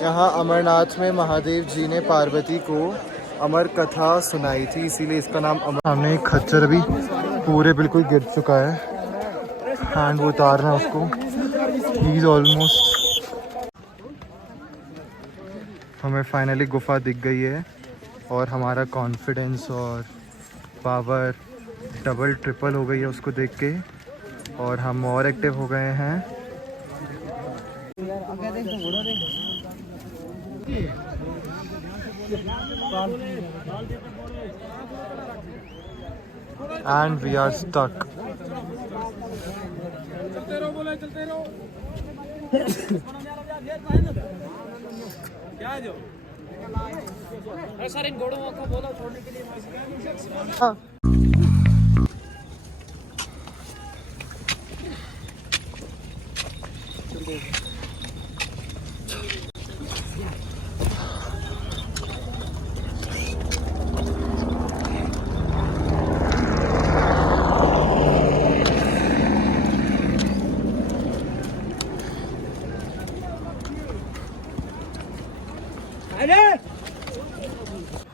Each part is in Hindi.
यहाँ अमरनाथ में महादेव जी ने पार्वती को अमर कथा सुनाई थी, इसीलिए इसका नाम अमर। सामने एक खच्चर भी पूरे बिल्कुल गिर चुका है एंड वो उतारना उसको, ही इज ऑलमोस्ट। हमें फाइनली गुफा दिख गई है और हमारा कॉन्फिडेंस और पावर डबल ट्रिपल हो गई है उसको देख के, और हम और एक्टिव हो गए हैं। And we are stuck.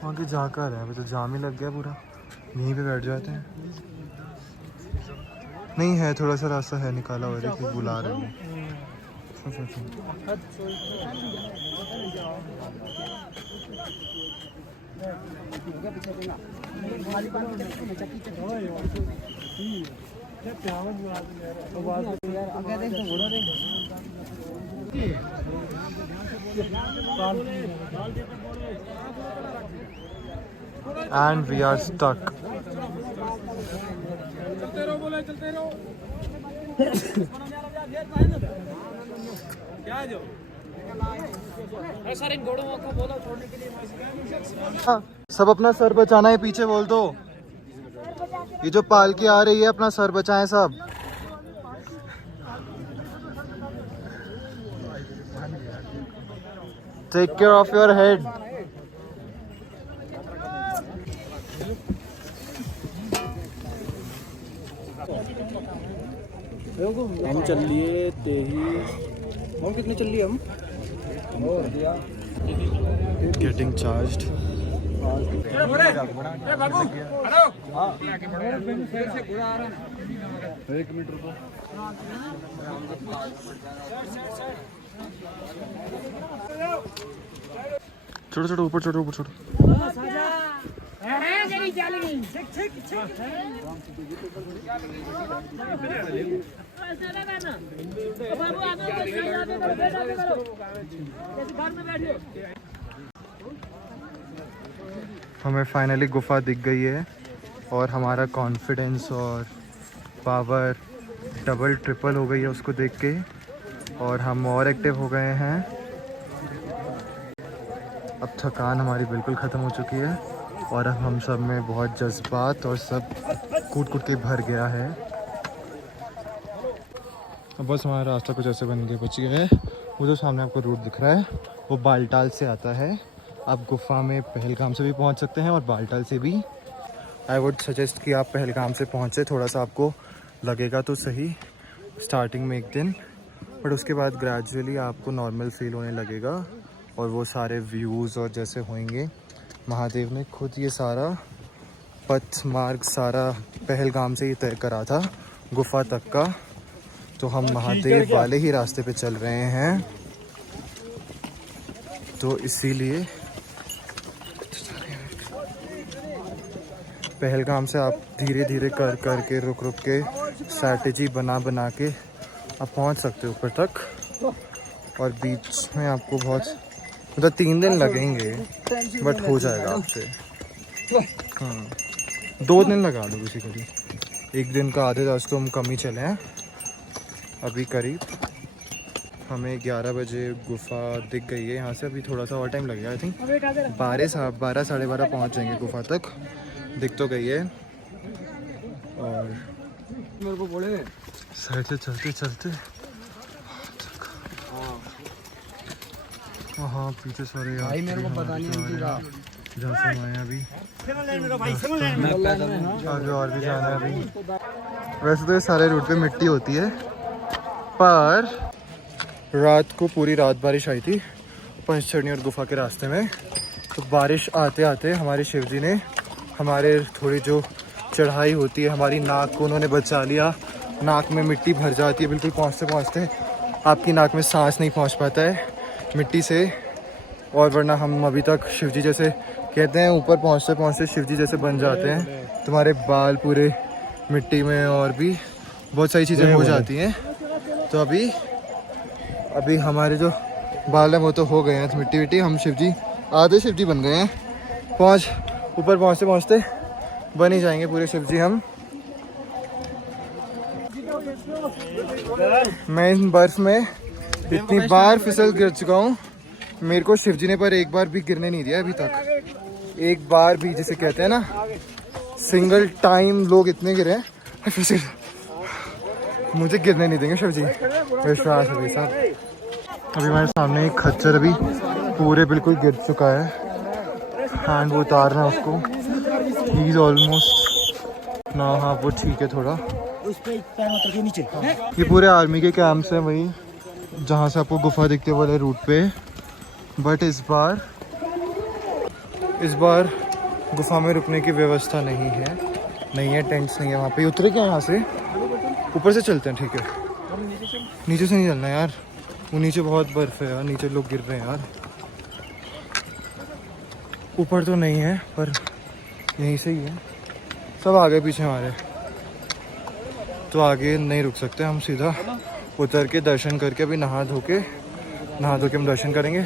आगे जाकर है, अभी तो जाम ही लग गया पूरा, यहीं पे बैठ जाते हैं। नहीं है, थोड़ा सा रास्ता है निकाला हुआ, देखिए बुला रहे हैं। And we are stuck. सब अपना सर बचाना है, पीछे बोल दो। ये जो पालकी आ रही है, अपना सर बचाएं सब। Take care of your head. हम चल लिए हम कितने चल लिए हम गेटिंग चार्ज्ड। एक मिनट रुको। छोड़ो छोड़ो, ऊपर छोड़ो, ऊपर छोड़ो। हमें फाइनली गुफा दिख गई है और हमारा कॉन्फिडेंस और पावर डबल ट्रिपल हो गई है उसको देख के, और हम और एक्टिव हो गए हैं। अब थकान हमारी बिल्कुल ख़त्म हो चुकी है और अब हम सब में बहुत जज्बात और सब कूट कूट के भर गया है। अब बस हमारा रास्ता कुछ ऐसे बन गया, बच गया है। वो जो सामने आपको रूट दिख रहा है वो बालटाल से आता है। आप गुफा में पहलगाम से भी पहुंच सकते हैं और बालटाल से भी। आई वुड सजेस्ट कि आप पहलगाम से पहुंचे, थोड़ा सा आपको लगेगा तो सही स्टार्टिंग में एक दिन, बट उसके बाद ग्रेजुअली आपको नॉर्मल फील होने लगेगा और वो सारे व्यूज़ और जैसे होंगे। महादेव ने खुद ये सारा पथ मार्ग सारा पहलगाम से ही तय करा था गुफा तक का, तो हम महादेव वाले ही रास्ते पे चल रहे हैं, तो इसीलिए पहलगाम से आप धीरे धीरे कर कर के रुक रुक के स्ट्रैटेजी बना बना के आप पहुंच सकते हो ऊपर तक। और बीच में आपको बहुत मतलब 3 दिन लगेंगे, बट हो जाएगा आपसे। हाँ 2 दिन लगा दो किसी को भी, 1 दिन का आधे रास्ते हम कम ही चले हैं। अभी करीब हमें 11 बजे गुफा दिख गई है यहाँ से, अभी थोड़ा सा और टाइम लगेगा। आई थिंक 12 साढ़े 12 पहुँच जाएंगे गुफा तक, दिख तो गई है। और मेरे को बोले साइड से चलते चलते हाँ पीछे सारे भाई मेरे को पता नहीं उनका जहाँ से हम आए अभी आगे और भी जाना है अभी। वैसे तो ये सारे रूट पे मिट्टी होती है, पर रात को पूरी रात बारिश आई थी पंचतरणी और गुफा के रास्ते में। तो बारिश आते आते हमारे शिव जी ने हमारे थोड़ी जो चढ़ाई होती है हमारी नाक को उन्होंने बचा लिया। नाक में मिट्टी भर जाती है, बिल्कुल पहुँचते पहुँचते आपकी नाक में सांस नहीं पहुँच पाता है मिट्टी से। और वरना हम अभी तक शिव जी जैसे कहते हैं, ऊपर पहुँचते पहुँचते शिव जी जैसे बन जाते हैं। तुम्हारे बाल पूरे मिट्टी में और भी बहुत सारी चीज़ें हो जाती हैं। तो अभी हमारे जो बाल हैं वो तो हो गए हैं मिट्टी विट्टी। हम शिव जी आधे शिव जी बन गए हैं। ऊपर पहुँचते पहुँचते बन ही जाएंगे पूरे शिव जी हम। मैं इन बर्फ में इतनी बार फिसल गिर चुका हूँ, मेरे को शिव जी ने पर एक बार भी गिरने नहीं दिया अभी तक। एक बार भी, जिसे कहते हैं ना सिंगल टाइम, लोग इतने गिरे हैं मुझे गिरने नहीं देंगे शिव जी, विश्वास है भाई साहब। अभी हमारे सामने एक खच्चर अभी पूरे बिल्कुल गिर चुका है एंड वो उतारना है उसको। ही इज ऑलमोस्ट ना, हाँ वो ठीक है थोड़ा। ये पूरे आर्मी के कैंप्स हैं वही जहाँ से आपको गुफा दिखते वाले रूट पे। बट इस बार गुफा में रुकने की व्यवस्था नहीं है, टेंट्स नहीं है वहाँ पे। उतरे क्या यहाँ से? ऊपर से चलते हैं, ठीक है। नीचे से नहीं चलना यार, वो नीचे बहुत बर्फ है यार, नीचे लोग गिर रहे हैं यार। ऊपर तो नहीं है पर यहीं से ही है, सब आगे पीछे हमारे। तो आगे नहीं रुक सकते हम, सीधा उतर के दर्शन करके अभी नहा धो के हम दर्शन करेंगे,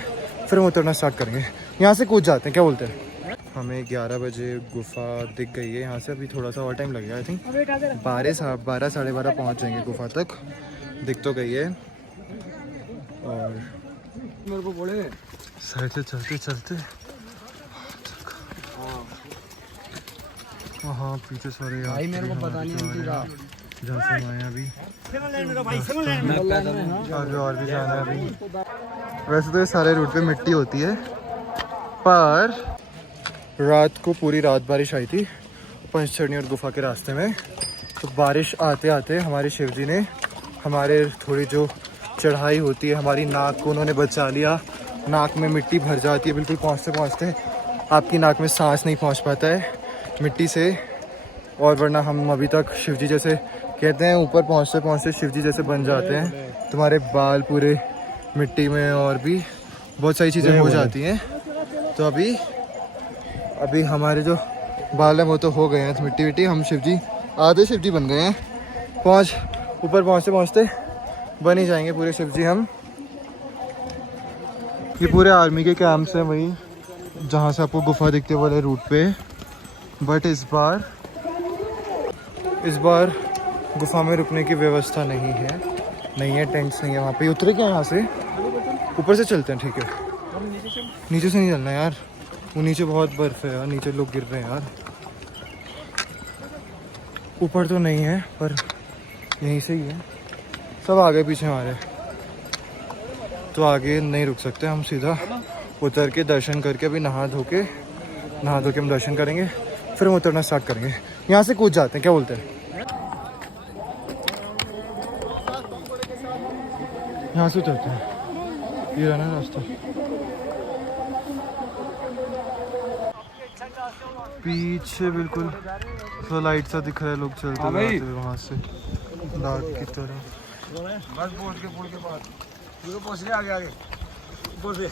फिर हम उतरना स्टार्ट करेंगे। यहाँ से कूद जाते हैं, क्या बोलते हैं? हमें 11 बजे गुफा दिख गई है यहाँ से। अभी थोड़ा सा और टाइम लगेगा, आई थिंक 12 साढ़े 12 पहुँच जाएंगे गुफा तक। दिख तो गई है। और मेरे को बोले साइड से चलते हाँ पीछे सारे भाई मेरे को पता नहीं है जहाँ से आए अभी आगे और भी जाना है अभी। वैसे तो ये सारे रूट पे मिट्टी होती है, पर रात को पूरी रात बारिश आई थी पंचतरणी और गुफा के रास्ते में। तो बारिश आते आते हमारे शिव जी ने हमारे थोड़ी जो चढ़ाई होती है हमारी नाक को उन्होंने बचा लिया। नाक में मिट्टी भर जाती है, बिल्कुल पहुँचते पहुँचते आपकी नाक में सांस नहीं पहुँच पाता है मिट्टी से। और वरना हम अभी तक शिव जी जैसे कहते हैं, ऊपर पहुँचते पहुँचते शिव जी जैसे बन जाते हैं। तुम्हारे बाल पूरे मिट्टी में और भी बहुत सारी चीज़ें हो जाती हैं। तो अभी हमारे जो बाल हैं वो तो हो गए हैं मिट्टी विट्टी। हम शिव जी आधे शिव जी बन गए हैं। ऊपर पहुँचते पहुँचते बन ही जाएंगे पूरे शिव जी हम। ये पूरे आर्मी के कैंप्स हैं वही जहाँ से आपको गुफा दिखते वाले रूट पे। बट इस बार गुफा में रुकने की व्यवस्था नहीं है, टेंट्स नहीं है वहाँ पे। उतरे क्या यहाँ से? ऊपर से चलते हैं, ठीक है। नीचे से नहीं चलना यार, वो नीचे बहुत बर्फ है यार, नीचे लोग गिर रहे हैं यार। ऊपर तो नहीं है पर यहीं से ही है, सब आगे पीछे हमारे। तो आगे नहीं रुक सकते हम, सीधा उतर के दर्शन करके अभी नहा धो के हम दर्शन करेंगे, फिर हम उतरना स्टार्ट करेंगे। यहाँ से कूद जाते हैं, क्या बोलते हैं? यहाँ से उतरते हैं, ये रहा ना रास्ता। पीछे बिल्कुल तो लाइट सा दिख रहा है, लोग चलते हुए वहाँ से डार्क की तरह। बस पहुँच के बाद पहुँच गए आगे ऊपर से।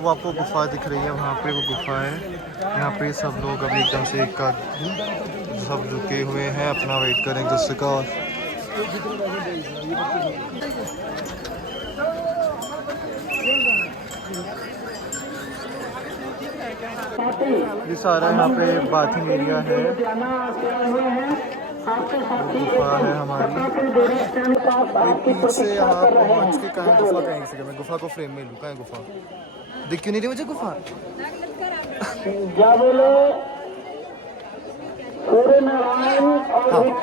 वो आपको गुफा दिख रही है वहाँ पे, वो गुफा है। यहाँ पे सब लोग अभी एकदम से एक सब रुके हुए हैं, अपना वेट करें एक दूसरे का। और ये सारा यहाँ पे बाथिंग एरिया है, गुफा है हमारी। पीछे यहाँ पहुँच के कहाँ गुफा कहीं से, मैं गुफा को फ्रेम में लूँ, कहाँ गुफा दिख क्यों नहीं रही मुझे गुफा? हाँ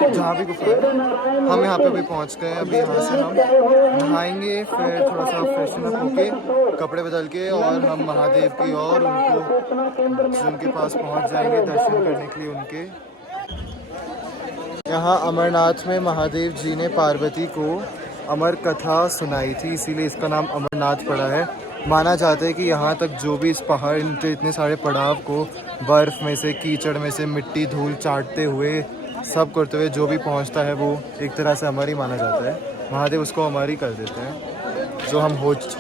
जहाँ भी गुफा है हम यहाँ पे अभी पहुँच गए। अभी यहाँ से हम नहाएंगे, फिर थोड़ा सा फ्रेशन अप होके कपड़े बदल के और हम महादेव की और उनके पास पहुँच जाएंगे दर्शन करने के लिए उनके। यहाँ अमरनाथ में महादेव जी ने पार्वती को अमर कथा सुनाई थी, इसीलिए इसका नाम अमरनाथ पड़ा है। माना जाता है कि यहाँ तक जो भी इस पहाड़ के इतने सारे पड़ाव को बर्फ़ में से, कीचड़ में से, मिट्टी धूल चाटते हुए, सब करते हुए जो भी पहुँचता है वो एक तरह से अमर ही माना जाता है। महादेव उसको अमर ही कर देते हैं। जो हम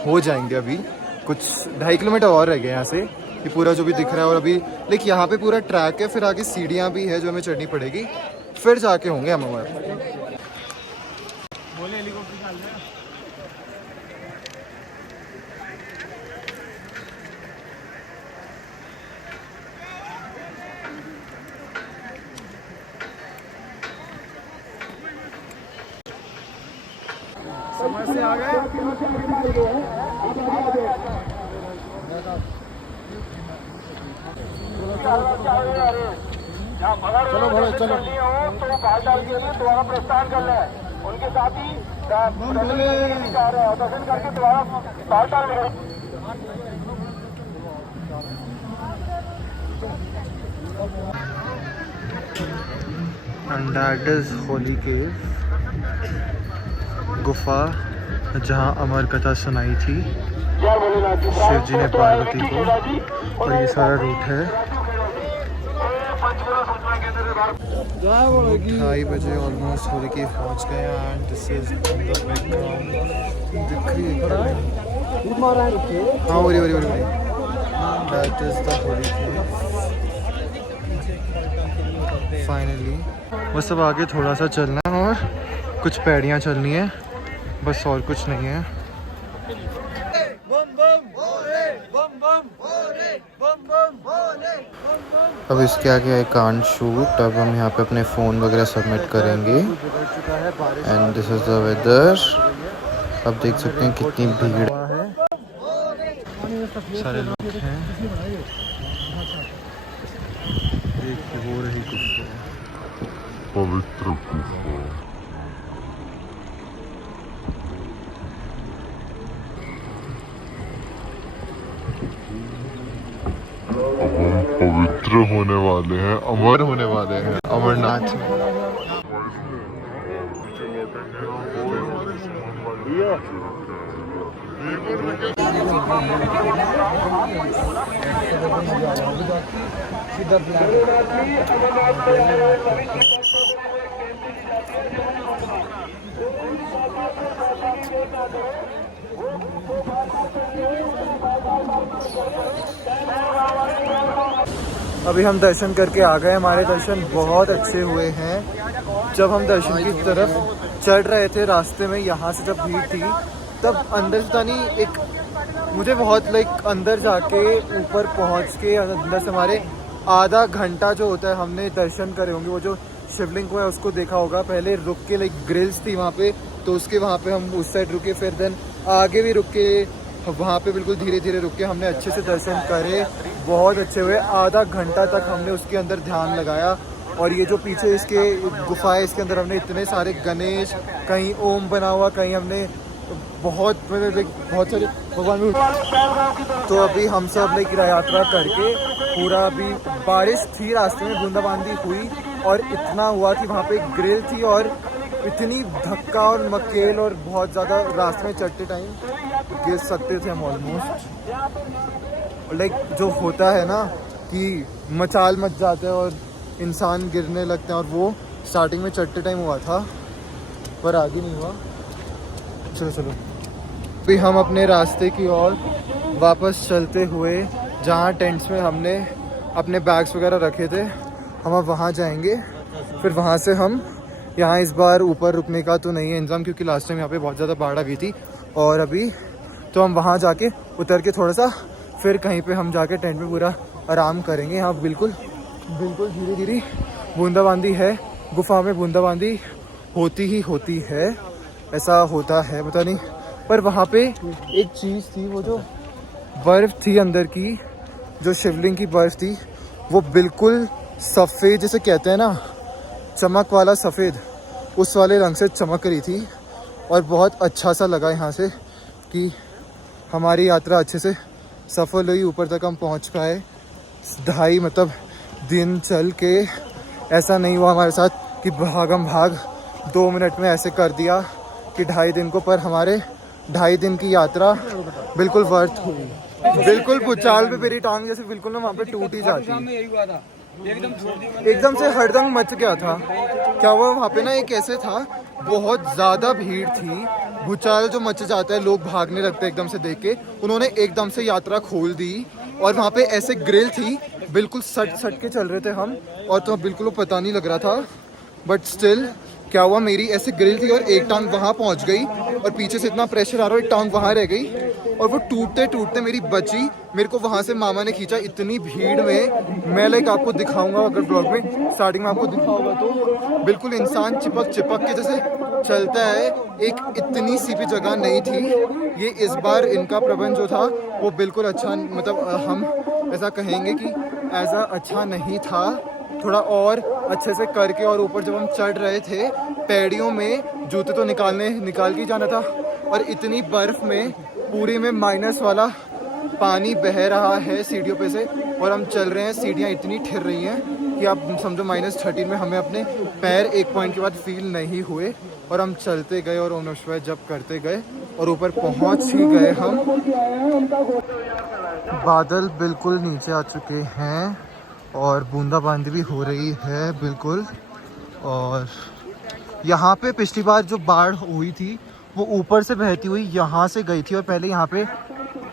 हो जाएंगे अभी कुछ 2.5 किलोमीटर और रह गए यहाँ से, ये पूरा जो भी दिख रहा है। और अभी लेकिन यहाँ पे पूरा ट्रैक है, फिर आगे सीढ़ियाँ भी है जो हमें चढ़नी पड़ेगी, फिर जाके होंगे हम अमर। समझ से आ गए। चलो भाई चलो, तो बालटाल के लिए दोबारा प्रस्थान कर ले। उनके साथ ही दर्शन करके दोबारा बालटाल में। And that is होली केव, गुफा जहाँ अमर कथा सुनाई थी शिव जी ने पार्वती को। और ये सारा रूट है। 2:30 बजे ऑलमोस्ट होली केव पहुँच गए। एंड दिस इज बैकग्राउंड दिख रही है। हाँ worry worry worry, that is the Holi cave finally. बस अब आगे थोड़ा सा चलना है और कुछ पैड़ियाँ चलनी है, बस और कुछ नहीं है। अब इसके आगे है कांट शूट। अब हम यहाँ पे अपने फ़ोन वगैरह सबमिट करेंगे। And this is the weather. अब देख सकते हैं कितनी भीड़ है, सारे लोग हैं। देख हो रही गुफा, पवित्र गुफा। पवित्र होने वाले हैं, अमर होने वाले हैं अमरनाथ में। अभी हम दर्शन करके आ गए। हमारे दर्शन बहुत अच्छे हुए हैं। जब हम दर्शन की तरफ चढ़ रहे थे रास्ते में, यहाँ से जब भीड़ थी तब अंदर से नहीं, एक मुझे बहुत अंदर जाके ऊपर पहुँच के अंदर से हमारे आधा घंटा जो होता है हमने दर्शन करे होंगे। वो जो शिवलिंग को है उसको देखा होगा। पहले रुक के ग्रिल्स थी वहाँ पे, तो उसके वहाँ पे हम उस साइड रुके, फिर देन आगे भी रुक के वहाँ पे बिल्कुल धीरे धीरे रुक के हमने अच्छे से दर्शन करे। बहुत अच्छे हुए। आधा घंटा तक हमने उसके अंदर ध्यान लगाया। और ये जो पीछे इसके गुफा है, इसके अंदर हमने इतने सारे गणेश, कहीं ओम बना हुआ, कहीं हमने बहुत सारे भगवान भी। तो अभी हम सब यात्रा करके पूरा, अभी बारिश थी रास्ते में, बूंदाबांदी हुई और इतना हुआ कि वहाँ पे ग्रिल थी और इतनी धक्का और मकेल और बहुत ज़्यादा रास्ते में चढ़ते टाइम गिर सकते थे हम ऑलमोस्ट। जो होता है ना कि मचाल मच जाते हैं और इंसान गिरने लगते हैं, और वो स्टार्टिंग में चढ़ते टाइम हुआ था पर आगे नहीं हुआ। चलो चलो अभी हम अपने रास्ते की ओर वापस चलते हुए, जहाँ टेंट्स में हमने अपने बैग्स वगैरह रखे थे, हम अब वहाँ जाएंगे। फिर वहाँ से हम यहाँ, इस बार ऊपर रुकने का तो नहीं है इंतज़ाम, क्योंकि लास्ट टाइम यहाँ पे बहुत ज़्यादा बाढ़ आ गई थी। और अभी तो हम वहाँ जाके उतर के थोड़ा सा फिर कहीं पे हम जाके टेंट में पूरा आराम करेंगे। यहाँ बिल्कुल बिल्कुल धीरे धीरे बूंदाबांदी है। गुफा में बूंदाबांदी होती ही होती है, ऐसा होता है, पता नहीं। पर वहाँ पे एक चीज़ थी, वो जो बर्फ़ थी अंदर की, जो शिवलिंग की बर्फ़ थी, वो बिल्कुल सफ़ेद, जैसे कहते हैं ना चमक वाला सफ़ेद, उस वाले रंग से चमक रही थी। और बहुत अच्छा सा लगा यहाँ से कि हमारी यात्रा अच्छे से सफल हुई। ऊपर तक हम पहुँच पाए। 2.5 दिन चल के ऐसा नहीं हुआ हमारे साथ कि भागम भाग 2 मिनट में ऐसे कर दिया कि 2.5 दिन को, पर हमारे 2.5 दिन की यात्रा बिल्कुल वर्थ हुई। बिल्कुल भूचाल पे मेरी टांग जैसे बिल्कुल ना वहाँ पे टूट ही जाती, एकदम से हरदम मच गया था। क्या हुआ वहाँ पे ना, एक ऐसे था, बहुत ज़्यादा भीड़ थी, भूचाल जो मच जाता है लोग भागने लगते हैं एकदम से देख के, उन्होंने एकदम से यात्रा खोल दी और वहाँ पे ऐसे ग्रिल थी, बिल्कुल सट सट के चल रहे थे हम, और तो बिल्कुल पता नहीं लग रहा था, बट स्टिल क्या हुआ, मेरी ऐसे ग्रिल थी और एक टांग वहाँ पहुँच गई और पीछे से इतना प्रेशर आ रहा है, एक टांग वहाँ रह गई और वो टूटते टूटते मेरी बची। मेरे को वहाँ से मामा ने खींचा इतनी भीड़ में, मैं लाइक आपको दिखाऊंगा अगर ब्लॉग में स्टार्टिंग में आपको दिखाऊंगा तो बिल्कुल इंसान चिपक चिपक के जैसे चलता है, एक इतनी सी भी जगह नहीं थी। ये इस बार इनका प्रबंध जो था वो बिल्कुल अच्छा, मतलब हम ऐसा कहेंगे कि ऐसा अच्छा नहीं था, थोड़ा और अच्छे से करके। और ऊपर जब हम चढ़ रहे थे पैड़ियों में जूते तो निकाल के जाना था, और इतनी बर्फ़ में पूरी में माइनस वाला पानी बह रहा है सीढ़ियों पे से, और हम चल रहे हैं, सीढ़ियाँ इतनी ठिर रही हैं कि आप समझो -13 में हमें अपने पैर एक पॉइंट के बाद फील नहीं हुए, और हम चलते गए और अनुश्वय जब करते गए और ऊपर पहुंच ही गए हम। बादल बिल्कुल नीचे आ चुके हैं और बूंदाबांदी भी हो रही है बिल्कुल। और यहाँ पे पिछली बार जो बाढ़ हुई थी वो ऊपर से बहती हुई यहाँ से गई थी, और पहले यहाँ पे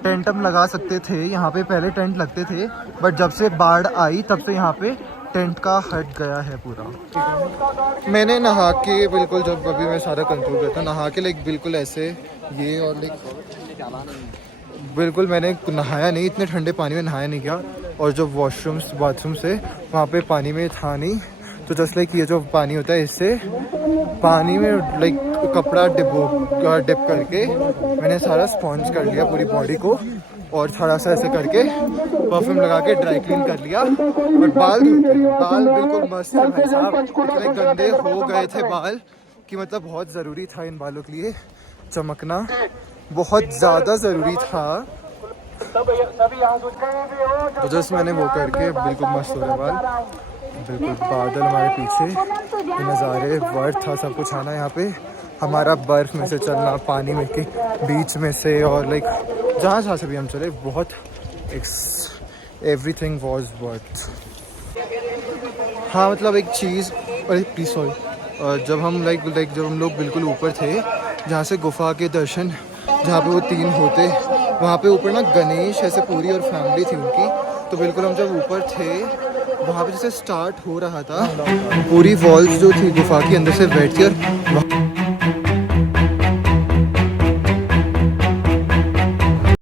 टेंट हम लगा सकते थे, यहाँ पे पहले टेंट लगते थे, बट जब से बाढ़ आई तब से यहाँ पे टेंट का हट गया है पूरा। मैंने नहा के बिल्कुल, जब अभी मैं सारा कंट्रोल करता नहा के लाइक बिल्कुल ऐसे ये, और लाइक बिल्कुल मैंने नहाया नहीं, इतने ठंडे पानी में नहाया नहीं गया, और जो वॉशरूम्स बाथरूम से वहाँ पे पानी में था नहीं, तो जस्ट लाइक ये जो पानी होता है इससे पानी में लाइक कपड़ा डिप करके मैंने सारा स्पॉन्ज कर लिया पूरी बॉडी को, और थोड़ा सा ऐसे करके परफ्यूम लगा के ड्राई क्लीन कर लिया। और बाल बिल्कुल मस्त है भाई साहब, इतने गंदे हो गए थे बाल कि मतलब बहुत ज़रूरी था इन बालों के लिए चमकना, बहुत ज़्यादा ज़रूरी था। तो जस्ट मैंने वो करके बिल्कुल मस्त हो रहा बाल, बिल्कुल बादल हमारे पीछे, ये नज़ारे वर्थ था सब कुछ आना यहाँ पे, हमारा बर्फ़ में से चलना, पानी में के बीच में से, और लाइक जहाँ से भी हम चले, बहुत एवरीथिंग वाज वर्थ। हाँ मतलब एक चीज़, अरे प्लीज़ सॉरी, जब हम जब हम लोग बिल्कुल ऊपर थे, जहाँ से गुफा के दर्शन, जहाँ पे वो 3 होते, वहाँ पे ऊपर ना गणेश ऐसे पूरी और फैमिली थी उनकी, तो बिल्कुल हम जब ऊपर थे वहाँ पे जैसे स्टार्ट हो रहा था, पूरी वॉल्स जो थी गुफा के अंदर से बैठ कर